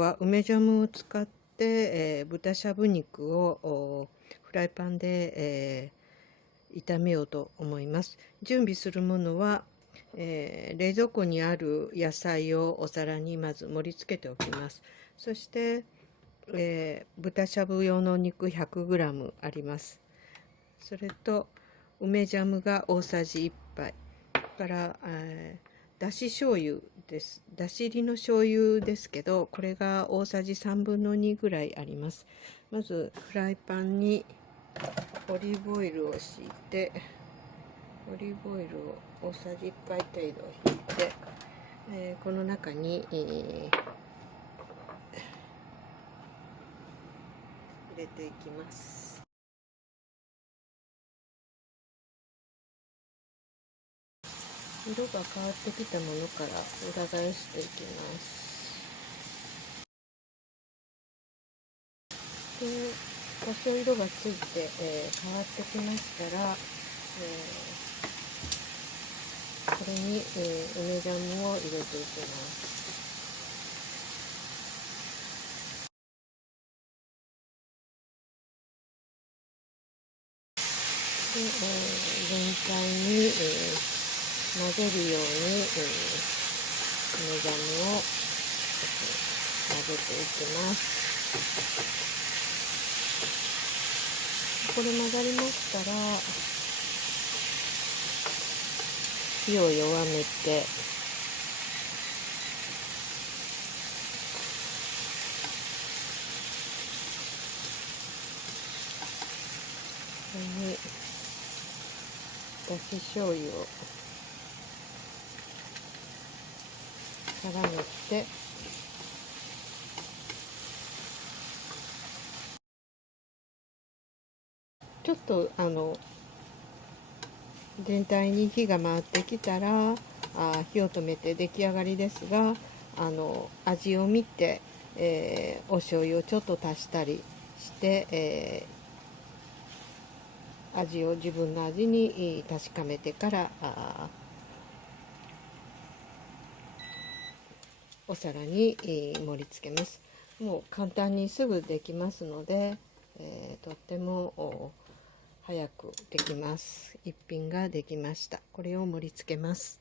は梅ジャムを使って、豚しゃぶ肉をフライパンで、炒めようと思います。準備するものは、冷蔵庫にある野菜をお皿にまず盛り付けておきます。そして、豚しゃぶ用の肉 100g あります。それと梅ジャムが大さじ1杯から、だし醤油です。だし入りの醤油ですけど、これが大さじ2/3ぐらいあります。まずフライパンにオリーブオイルを敷いて、オリーブオイルを大さじ1杯程度引いて、この中に、入れていきます。色が変わってきたものから裏返していきます。で、多少色がついて、変わってきましたら、これに、梅ジャムを入れていきます。で、全体に、混ぜるように、梅ジャムを混ぜていきます。これ混ざりましたら、火を弱めて、これにだし醤油を絡めて、ちょっと全体に火が回ってきたら火を止めて出来上がりですが、味を見て、お醤油をちょっと足したりして、味を自分の味に確かめてからお皿に盛り付けます。もう簡単にすぐできますので、とっても早くできます。一品ができました。これを盛り付けます。